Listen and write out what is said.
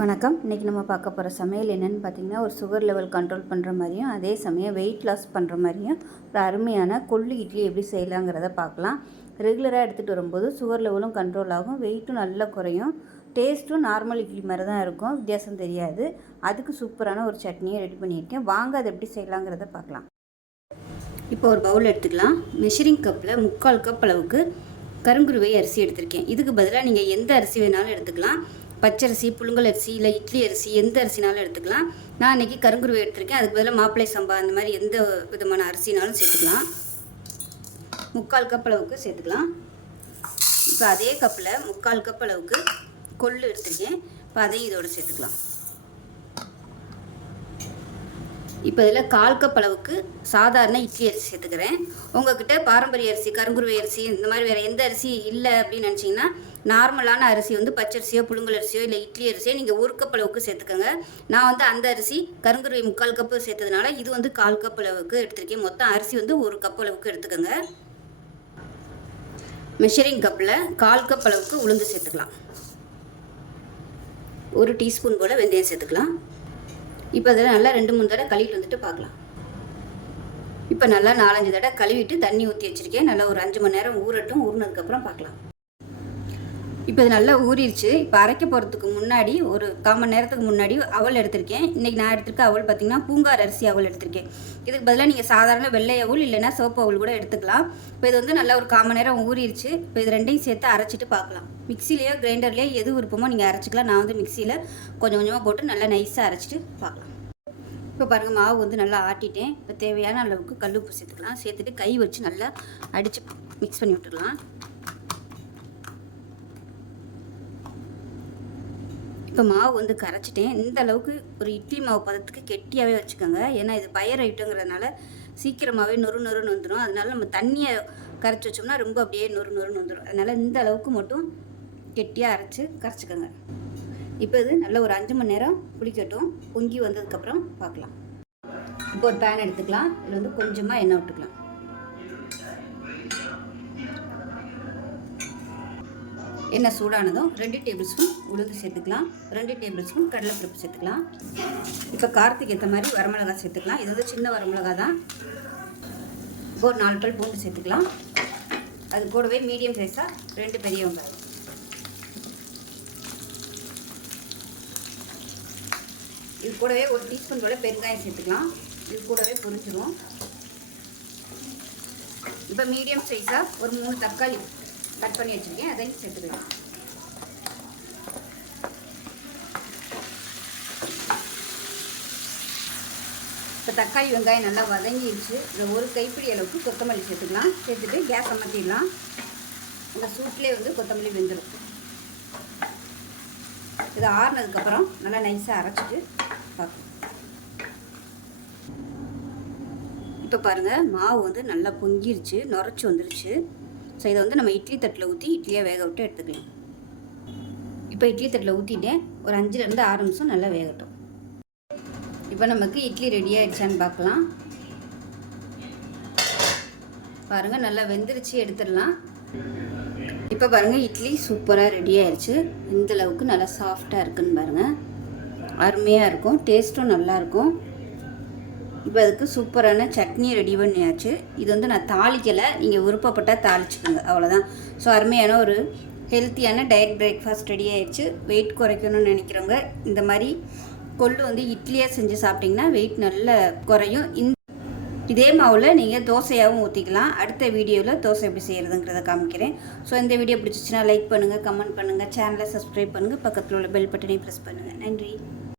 வணக்கம். இன்றைக்கி நம்ம பார்க்க போகிற சமையல் என்னென்னு பார்த்திங்கன்னா, ஒரு சுகர் லெவல் கண்ட்ரோல் பண்ணுற மாதிரியும் அதே சமயம் வெயிட் லாஸ் பண்ணுற மாதிரியும் ஒரு அருமையான கொள்ளு இட்லி எப்படி செய்யலாங்கிறத பார்க்கலாம். ரெகுலராக எடுத்துகிட்டு வரும்போது சுகர் லெவலும் கண்ட்ரோல் ஆகும், வெயிட்டும் நல்லா குறையும், டேஸ்ட்டும் நார்மல் இட்லி மாதிரி தான் இருக்கும், வித்தியாசம் தெரியாது. அதுக்கு சூப்பரான ஒரு சட்னியை ரெடி பண்ணியிருக்கேன். வாங்க அதை எப்படி செய்யலாங்கிறத பார்க்கலாம். இப்போ ஒரு பவுல் எடுத்துக்கலாம். மெஷரிங் கப்பில் 3/4 கப் அளவுக்கு கருங்குருவை அரிசி எடுத்திருக்கேன். இதுக்கு பதிலாக நீங்கள் எந்த அரிசி வேணாலும் எடுத்துக்கலாம். பச்சரிசி, புழுங்கல் அரிசி, இல்லை இட்லி அரிசி, எந்த அரிசினாலும் எடுத்துக்கலாம். நான் இன்றைக்கி கருங்குருவை எடுத்திருக்கேன். அதுக்கு பதிலாக மாப்பிள்ளை சம்பா அந்த மாதிரி எந்த விதமான அரிசினாலும் சேர்த்துக்கலாம். 3/4 கப் அளவுக்கு சேர்த்துக்கலாம். இப்போ அதே கப்பில் 3/4 கப் அளவுக்கு கொள்ளு எடுத்திருக்கேன். இப்போ அதையும் இதோடு சேர்த்துக்கலாம். இப்போ இதில் 1/4 கப் அளவுக்கு சாதாரண இட்லி அரிசி சேர்த்துக்கிறேன். உங்கள்கிட்ட பாரம்பரிய அரிசி, கருங்குருவை அரிசி, இந்த மாதிரி வேறு எந்த அரிசி இல்லை அப்படின்னு நினச்சிங்கன்னா, நார்மலான அரிசி வந்து பச்சரிசியோ, புழுங்கல் அரிசியோ, இல்லை இட்லி அரிசியோ நீங்கள் 1 கப் அளவுக்கு சேர்த்துக்கோங்க. நான் வந்து அந்த அரிசி கருங்குருவை 3/4 கப்பு சேர்த்ததுனால இது வந்து 1/4 கப் அளவுக்கு எடுத்திருக்கேன். மொத்தம் அரிசி வந்து 1 கப் அளவுக்கு எடுத்துக்கோங்க. மெஷரிங் கப்பில் 1/4 கப் அளவுக்கு உளுந்து சேர்த்துக்கலாம். 1 டீஸ்பூன் போல் வெந்தயம் சேர்த்துக்கலாம். இப்போ அதில் நல்லா 2-3 தடவை கழுவிட்டு வந்துட்டு பார்க்கலாம். இப்போ நல்லா 4-5 தடவை கழுவிட்டு தண்ணி ஊற்றி வச்சுருக்கேன். நல்லா ஒரு 5 மணி நேரம் ஊறட்டும். ஊறினதுக்கப்புறம் பார்க்கலாம். இப்போ இது நல்லா ஊறிடுச்சு. இப்போ அரைக்க போகிறதுக்கு முன்னாடி ஒரு 1/4 மணி நேரத்துக்கு முன்னாடி அவல் எடுத்திருக்கேன். இன்றைக்கி நான் எடுத்திருக்க அவல் பார்த்திங்கன்னா பூங்கார் அரிசி அவல் எடுத்திருக்கேன். இதுக்கு பதிலாக நீங்கள் சாதாரண வெள்ளை அவல் இல்லைன்னா சிவப்பு அவல் கூட எடுத்துக்கலாம். இப்போ இது வந்து நல்லா ஒரு 1/4 மணி நேரம் ஊறிடுச்சு. இப்போ இது ரெண்டையும் சேர்த்து அரைச்சிட்டு பார்க்கலாம். மிக்சிலேயோ கிரைண்டர்லேயோ எது விருப்பமோ நீங்கள் அரைச்சிக்கலாம். நான் வந்து மிக்சியில் கொஞ்சம் கொஞ்சமாக போட்டு நல்லா நைஸாக அரைச்சிட்டு பார்க்கலாம். இப்போ பாருங்கள், மாவு வந்து நல்லா ஆட்டிட்டேன். இப்போ தேவையான அளவுக்கு கல்லுப்பு சேர்த்துக்கலாம். சேர்த்துட்டு கை வச்சு நல்லா அடித்து மிக்ஸ் பண்ணி விட்டுடலாம். இப்போ மாவு வந்து கரைச்சிட்டேன். இந்த அளவுக்கு ஒரு இட்லி மாவு பதத்துக்கு கெட்டியாகவே வச்சுக்கோங்க. ஏன்னா இது பயர் ஐட்டங்கிறதுனால சீக்கிரமாகவே நொறுன்னு வந்துடும். அதனால நம்ம தண்ணியை கரைச்சி வச்சோம்னா ரொம்ப அப்படியே நொறுன்னு வந்துடும். அதனால் இந்த அளவுக்கு மட்டும் கெட்டியாக கரைச்சிக்கோங்க. இப்போ இது நல்ல ஒரு 5 மணி நேரம் புளிக்கட்டும். பொங்கி வந்ததுக்கப்புறம் பார்க்கலாம். இப்போ ஒரு பேன் எடுத்துக்கலாம். இதில் வந்து கொஞ்சமாக எண்ணெய் விட்டுக்கலாம். எண்ணெய் சூடானதும் 2 டேபிள் ஸ்பூன் உளுந்து சேர்த்துக்கலாம். 2 டேபிள் ஸ்பூன் கடலைப்பருப்பு சேர்த்துக்கலாம். இப்போ காரத்துக்கு ஏற்ற மாதிரி வரமிளகா சேர்த்துக்கலாம். இது வந்து சின்ன வரமிளகா தான். இப்போ ஒரு 4 பல் பூண்டு சேர்த்துக்கலாம். அது கூடவே மீடியம் சைஸாக 2 பெரிய வெங்காயம். இது கூடவே ஒரு டீஸ்பூன் போல் பெருங்காயம் சேர்த்துக்கலாம். இது கூடவே பொரிஞ்சிடும். இப்போ மீடியம் சைஸாக ஒரு 3 தக்காளி கட் பண்ணி வச்சுருக்கேன். அதையும் சேர்த்துக்கலாம். இப்போ தக்காளி வெங்காயம் நல்லா வதங்கிடுச்சு. இதில் ஒரு கைப்பிடி அளவுக்கு கொத்தமல்லி சேர்த்துக்கலாம். சேர்த்துட்டு கேஸ் அமர்த்திடலாம். இந்த சூட்லேயே வந்து கொத்தமல்லி வெந்துடும். இது ஆறுனதுக்கப்புறம் நல்லா நைஸாக அரைச்சிட்டு பார்க்கலாம். இப்போ பாருங்கள், மாவு வந்து நல்லா பொங்கிருச்சு, நுரைச்சி வந்துருச்சு. ஸோ இதை வந்து நம்ம இட்லி தட்டில் ஊற்றி இட்லியாக வேக விட்டு எடுத்துக்கலாம். இப்போ இட்லி தட்டில் ஊற்றிட்டேன். ஒரு 5-6 நிமிஷம் நல்லா வேகட்டும். இப்போ நமக்கு இட்லி ரெடி ஆகிடுச்சான்னு பார்க்கலாம். பாருங்கள், நல்லா வெந்துருச்சு, எடுத்துடலாம். இப்போ பாருங்கள், இட்லி சூப்பராக ரெடி ஆகிடுச்சு. இந்த அளவுக்கு நல்லா சாஃப்டாக இருக்குன்னு பாருங்கள். அருமையாக இருக்கும், டேஸ்ட்டும் நல்லாயிருக்கும். இப்போ அதுக்கு சூப்பரான சட்னி ரெடி பண்ணியாச்சு. இது வந்து நான் தாளிக்கலை, நீங்கள் விருப்பப்பட்டால் தாளிச்சுக்கோங்க, அவ்வளோதான். ஸோ அருமையான ஒரு ஹெல்த்தியான டயட் பிரேக்ஃபாஸ்ட் ரெடி ஆகிடுச்சு. வெயிட் குறைக்கணும்னு நினைக்கிறவங்க இந்த மாதிரி கொள்ளு வந்து இட்லியாக செஞ்சு சாப்பிட்டிங்கன்னா வெயிட் நல்லா குறையும். இதே மாவில் நீங்கள் தோசையாகவும் ஊற்றிக்கலாம். அடுத்த வீடியோவில் தோசை எப்படி செய்கிறதுங்கிறத காமிக்கிறேன். ஸோ இந்த வீடியோ பிடிச்சிச்சின்னா லைக் பண்ணுங்கள், கமெண்ட் பண்ணுங்கள், சேனலை சப்ஸ்கிரைப் பண்ணுங்கள், பக்கத்தில் உள்ள பெல் பட்டனை ப்ரெஸ் பண்ணுங்கள். நன்றி.